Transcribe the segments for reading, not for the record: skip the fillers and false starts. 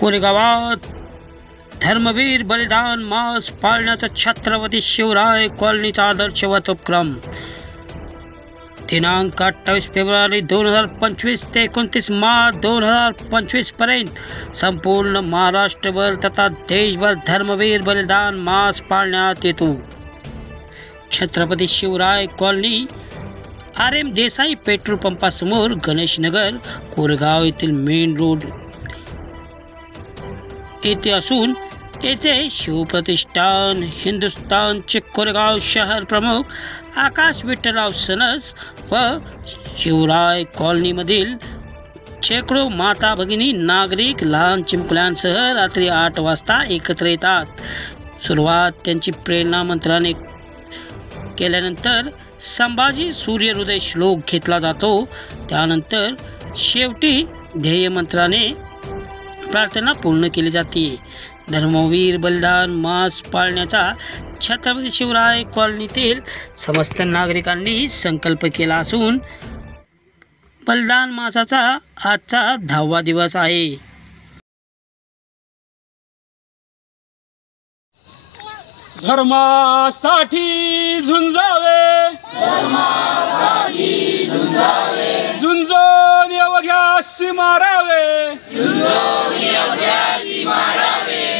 कोरेगावात धर्मवीर बलिदान मास पाळण्याचा छत्रपती शिवराय कॉलनीचा आदर्शवत उपक्रम दिनांक 28 फेब्रुवारी 2025 ते 29 मार्च 2025 पर्यंत संपूर्ण महाराष्ट्रभर तथा देशभर धर्मवीर बलिदान मास पाळण्यात येतो। Chhatrapati Shivray colony RM Desai petrol पंपासमोर गणेशनगर कोरेगाव येथील मेन रोड येथे असून येथे शिवप्रतिष्ठान हिंदुस्थानचे कोरेगाव शहर प्रमुख आकाश विठ्ठलराव सनस व शिवराय कॉलनीमधील शेकडो माता भगिनी नागरिक लहान चिमुकल्यांसह रात्री 8 वाजता एकत्र येतात। सुरुवात त्यांची प्रेरणा मंत्राने केल्यानंतर संभाजी सूर्यहृदय श्लोक घेतला जातो। त्यानंतर शेवटी ध्येय मंत्राने प्रार्थना पूर्ण केली जाते। धर्मवीर बलिदान मास पाळण्याचा छत्रपती शिवराय कॉलनीतील समस्त नागरिकांनी संकल्प केला असून बलिदान मासाचा आजचा 10वा दिवस आहे। धर्मासाठी झुंजावे, झुंजून अवघ्यासी मारावे,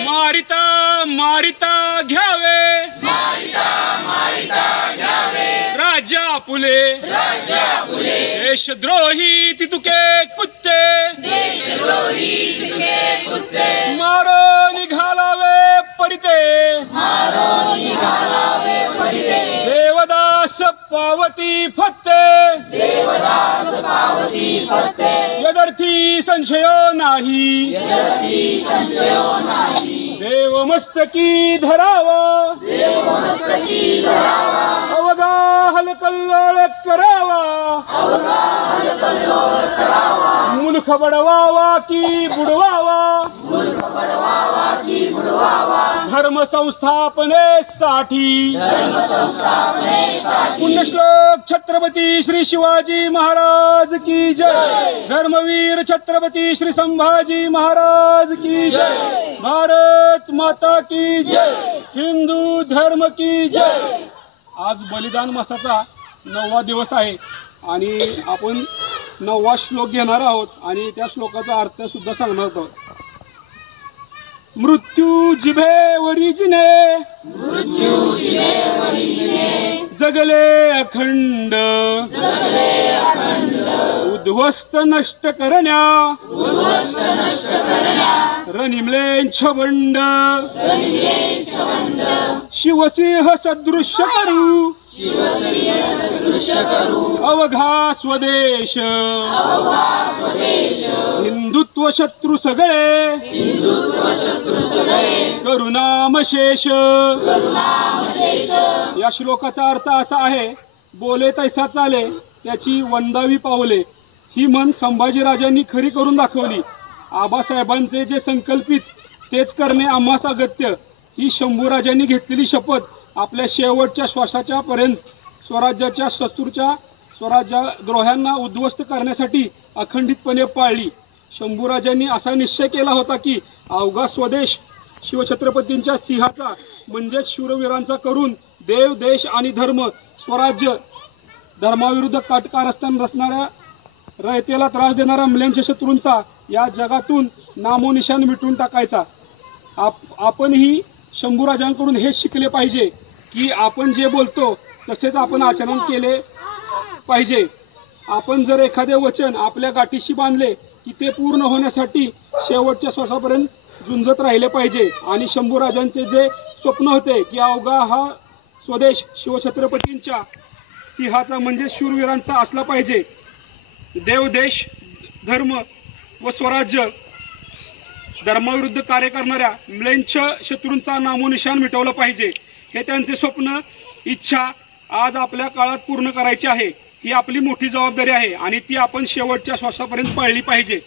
मारिता मारिता घ्यावे, राजा आपुले देशद्रोही तितुके कुत्ते, मारो निघालावे परिते, देवदास पावती फत्ते, यदर्थी संशयो नाही, देव मस्तकी धरावा, अवघा हलकल्लोळ करावा, मूर्ख बडवावा की बुडवावा, धर्म संस्थापनेसाठी पुण्यश्लोक छत्रपती श्री शिवाजी महाराज की जय, धर्मवीर छत्रपती श्री संभाजी महाराज की जय, भारत माता की जय, हिंदू धर्म की जय। आज बलिदान मासाचा 9वा दिवस आहे आणि आपण 9वा श्लोक घेणार आहोत आणि त्या श्लोकाचा अर्थ सुद्धा सांगणार आहोत। मृत्यू जिभेवरी जिने, जगले अखंड, उद्ध्वस्त नष्ट करण्या, रणिमलेंछ बंड, शिवसिंह सदृश्य करू, अवघा स्वदेश, हिंदुत्व शत्रू सगळे, करुणामशेष। या श्लोकाचा अर्थ असा आहे, बोले तैसा चाले त्याची वंदावी पावले, ही मन संभाजीराजांनी खरी करून दाखवली। आबासाहेबांचे जे संकल्पित तेच करणे आम्हास अगत्य, ही शंभूराजांनी घेतलेली शपथ आपल्या शेवटच्या श्वासाच्या पर्यंत स्वराज्याच्या शत्रूच्या स्वराज्यद्रोह्यांना उद्ध्वस्त करण्यासाठी अखंडितपणे पाळली। शंभूराजांनी असा निश्चय केला होता की अवघा स्वदेश शिवछत्रपतींच्या सिंहाचा म्हणजेच शूरवीरांचा करून देव देश आणि धर्म स्वराज्य धर्माविरुद्ध कारस्थान रचणाऱ्या रयतेला त्रास देणाऱ्या म्लेंछ शत्रूंचा या जगातून नामोनिशान मिटून टाकायचा। आपणही शंभूराजांकडून हे शिकले पाहिजे की आपण जे बोलतो तसेच आपण आचरण केले पाहिजे। आपण जर एखादे वचन आपल्या गाठीशी बांधले की ते पूर्ण होण्यासाठी शेवटच्या श्वासापर्यंत झुंजत राहिले पाहिजे। आणि शंभूराजांचे जे स्वप्न होते की अवघा हा स्वदेश शिवछत्रपतींच्या सिंहाचा म्हणजे शूरवीरांचा असला पाहिजे, देव देश धर्म व स्वराज्य धर्माविरुद्ध कार्य करणाऱ्या म्लेंछ शत्रूंचा नामोनिशान मिटवलं पाहिजे, हे त्यांचे स्वप्न इच्छा आज आपल्या काळात पूर्ण करायची आहे। ही आपली मोठी जबाबदारी आहे आणि ती आपण शेवटच्या श्वासापर्यंत पाळली पाहिजे।